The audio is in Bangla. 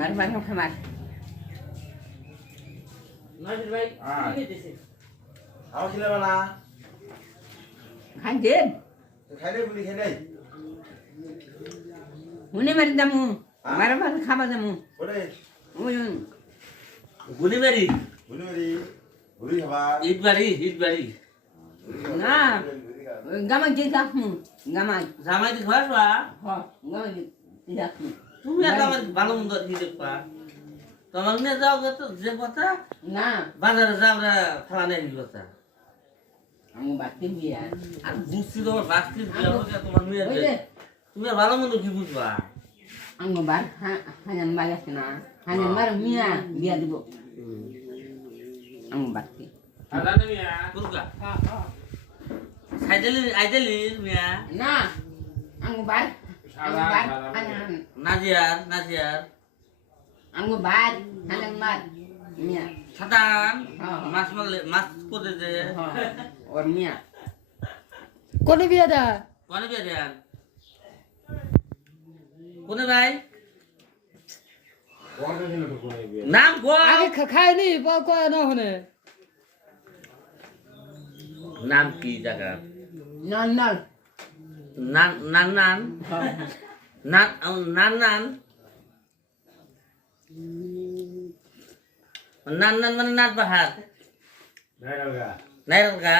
বারবার খাবার নজর ভাই কি দিতেছে আমার খিলে বানা খাই দে খাই দে গুলি খাই দে হুনে মারি দামু বারবার খাবার দামু ওরে ওই গুলিবাড়ি গুলি খাবা ইটবাড়ি না গামাই যে যাকমু গামাই জামাই দি খাওয়া হ গামাই যে যাকমু তুমি একটা আমার ভালো মন্দ দিয়ে দেখবা তোমার নিয়ে যাও তো যে কথা না বাজারে যাওয়া খাওয়া নেই কথা আমি বাকি বিয়া আর বুঝছি তোমার বাস্তির বিয়া হয়ে তোমার মেয়ে ওই যে তুমি আর ভালো মন্দ কি বুঝবা আমি বার হাজান বার আছে না হাজান বার মিয়া বিয়া দিব আমি বাকি কুরকা আইদালি মিয়া না আমি বার হাজান নাজিয়ার আমি বার হাজান বার মিয়া সাতান মাছ করে দে ওর মিয়া কোনে বিয়া দা কোনে বিয়া দেন কোনে ভাই নাম কো আগে খায়নি কয় না হনে নাম কি জায়গা নন নন নান নান নান নান নান নান নান নান মানে নাট বাহার নাই রলগা